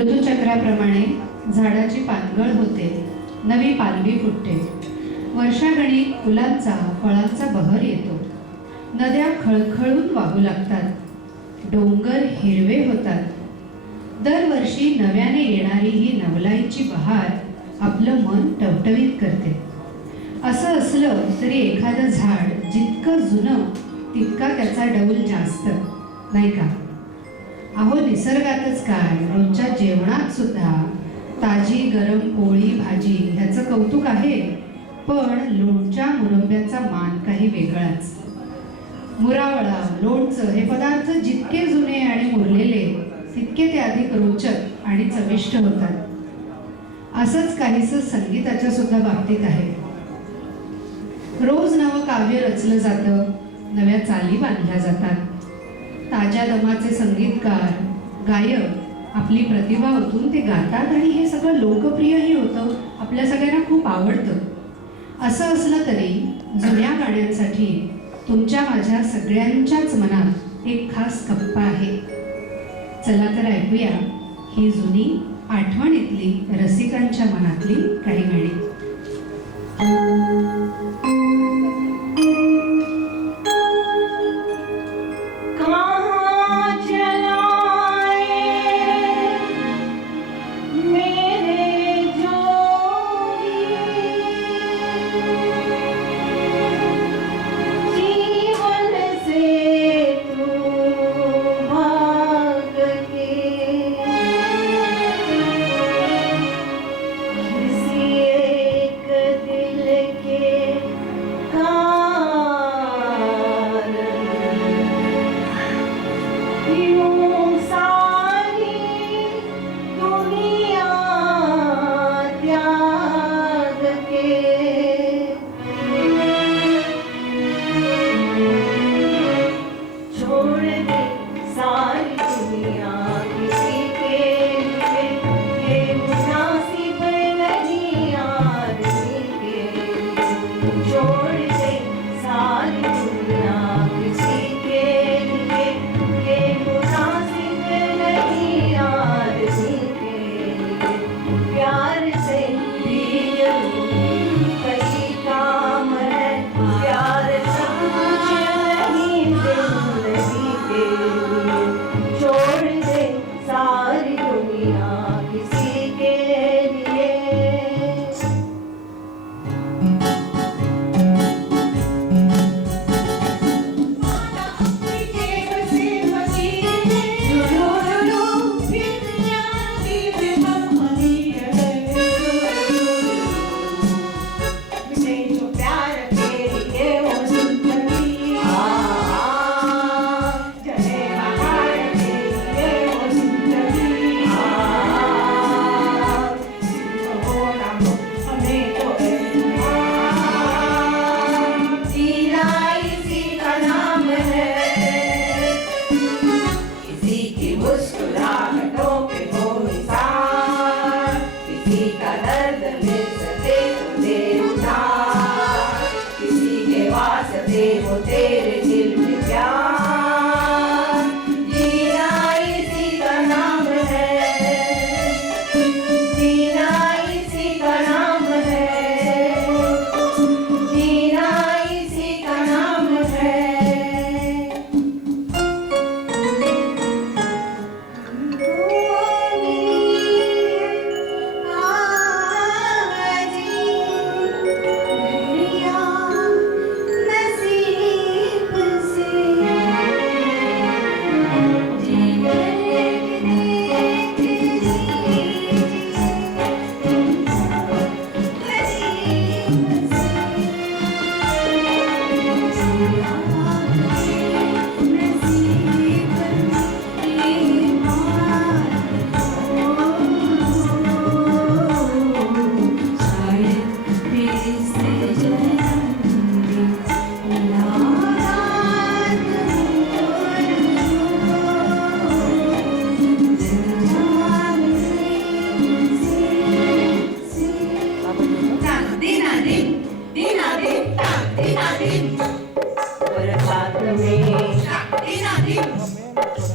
ऋतुचक्राप्रमाणे झाडाची पानगळ होते, नवी पालवी फुटते. वर्षागणिक फुलांचा फळांचा बहर येतो. नद्या खळखळून वाहू लागतात. डोंगर हिरवे होतात. दरवर्षी नव्याने येणारी ही नवलाईची बहार आपलं मन टवटवीत करते. असं असलं तरी एखादं झाड जितकं जुनं तितका त्याचा डौल जास्त, नाही का? अहो, निसर्गातच काय, रोजच्या जेवणात सुद्धा ताजी गरम पोळी भाजी ह्याचं कौतुक आहे, पण लोणच्या मुरंब्याचा मान काही वेगळाच. मुरावळा, लोणचं हे पदार्थ जितके जुने आणि मुरलेले तितके ते अधिक रोचक आणि चविष्ट होतात. असंच काहीसं संगीताच्या सुद्धा बाबतीत आहे. रोज नवं काव्य रचलं जातं, नव्या चाली बांधल्या जातात. ताज्या दमाचे संगीतकार, गायक आपली प्रतिभा ओतून ते गातात आणि हे सगळं लोकप्रियही होतं, आपल्या सगळ्यांना खूप आवडतं. असं असलं तरी जुन्या गाण्यांसाठी तुमच्या माझ्या सगळ्यांच्याच मनात एक खास कप्पा आहे. चला तर ऐकूया ही जुनी आठवणीतली रसिकांच्या मनातली काही गाणी.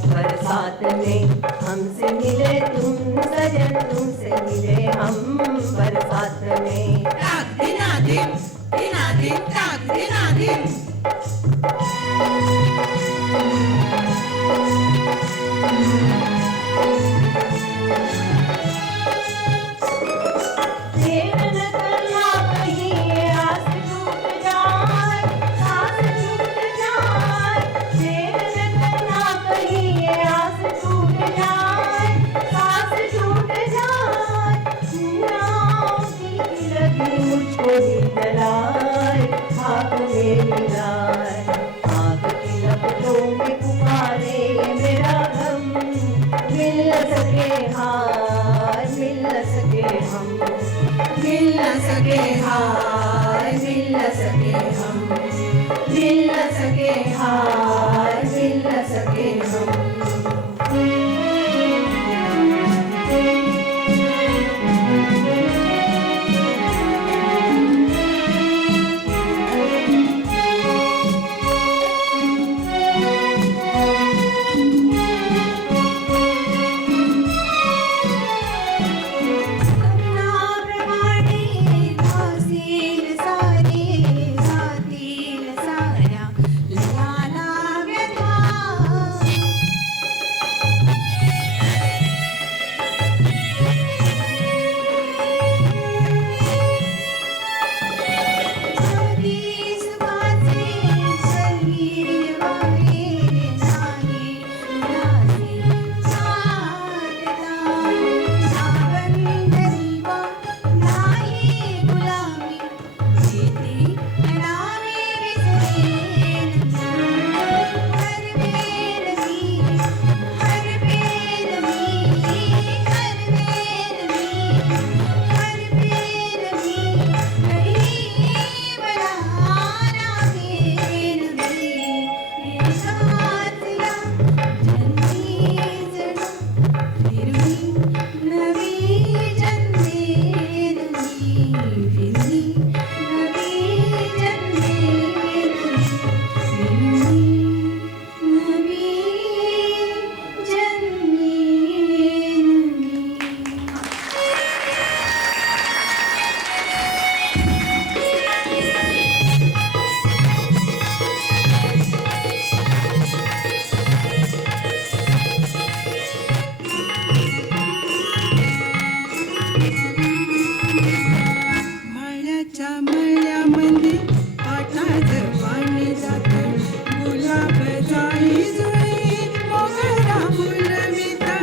बरसात में हमसे मिले तुम तुमसे मिले हम बरसात में। ताक दिनादिन ताक दिनादिन। देर न करना कहीं आस टूट जाए, आस टूट जाए। देर न करना कहीं आस टूट जाए, आस टूट जाए। सुनाओगी लगी मुझको भी जलाए, आग में मिलाए। आग की लपटों में पुकारे मेरा गम, मिल न सके हाय, मिल न सके हम, मिल न सके हाय, मिल न सके हम, मिल न सके हाय, मिल न सके हम। प्रमाणे घासील सारे, घातील साऱ्या लयाला व्यथा। सर्वी सुखाचे सर्वी वारे नाही उदासी साधना। सावंतरीवा नाही गुलामी, भीती नामी विसरेन हरवेन मी, हरवेन मी, हरवेन मी, काही मला राखेन मी। साथला जन्मी जणू फिरवी नवी जन्मेन मी, फिरवी नवी जन्मेन मी, फिरवी नवी जन्मेन मी। मळ्याच्या मळ्यामध्ये पाटाचं पाणी जातं, गुलाब जाई जुई मोगरा फुलविता।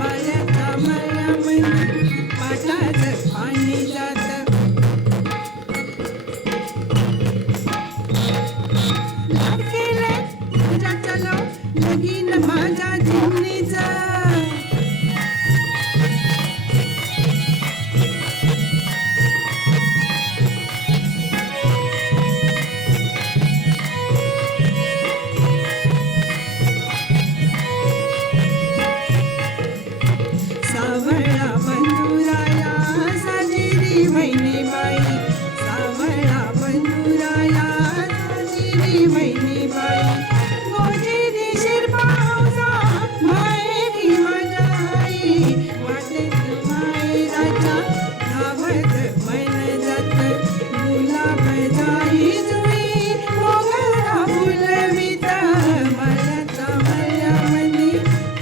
मळ्याच्या मळ्यामध्ये पाटाचं पाणी जातं, लाडकेले तुझ्या चलो लगीन माझ्या जिमणीचं। सावळा बंधुराया साजिरी वहिनीबाई, सावळा बंधुराया साजिरी वहिनीबाई। गोजिरी शिरपावजा माहेरी माझ्या आई, वाटेत माहेराच्या धावत मन जात। गुलाब जाई जुई मोगरा फुलविता, मळ्याच्या मळ्यामध्ये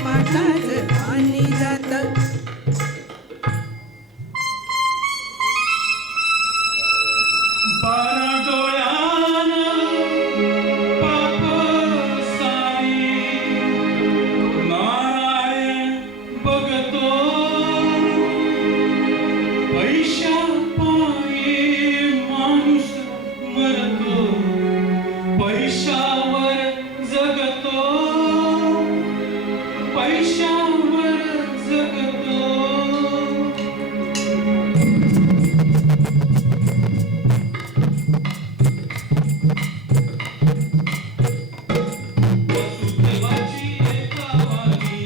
पाटाचं पाणी जातं। बारा डोळ्यानं पाप सारी नारायण बघतो, पैशा पायी माणूस मरतो, पैशावर जगतो, पैशावर जगतो। वसुदेवाची ऐकावानी,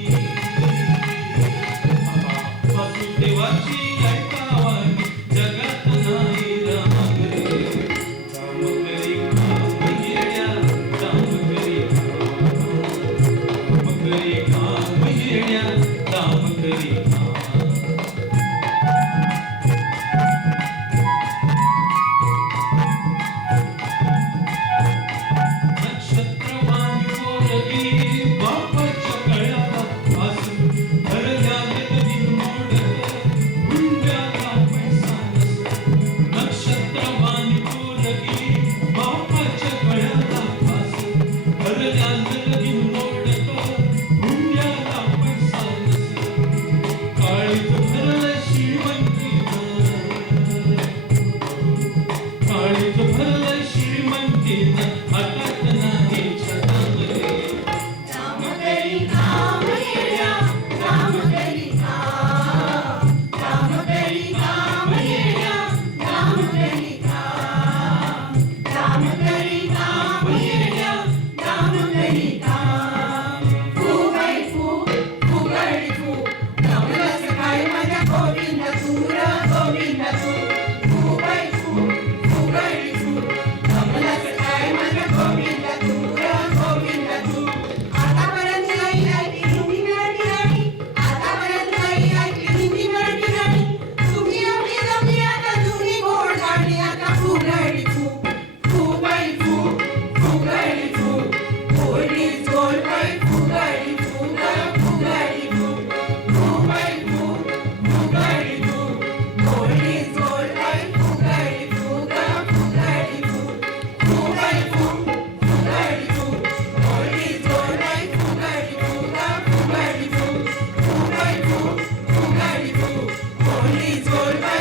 वसुदेवाची ऐकावानी, जगात नाही राम रे। राम करी काम येड्या, राम करी काम येड्या, राम करी काम। गोड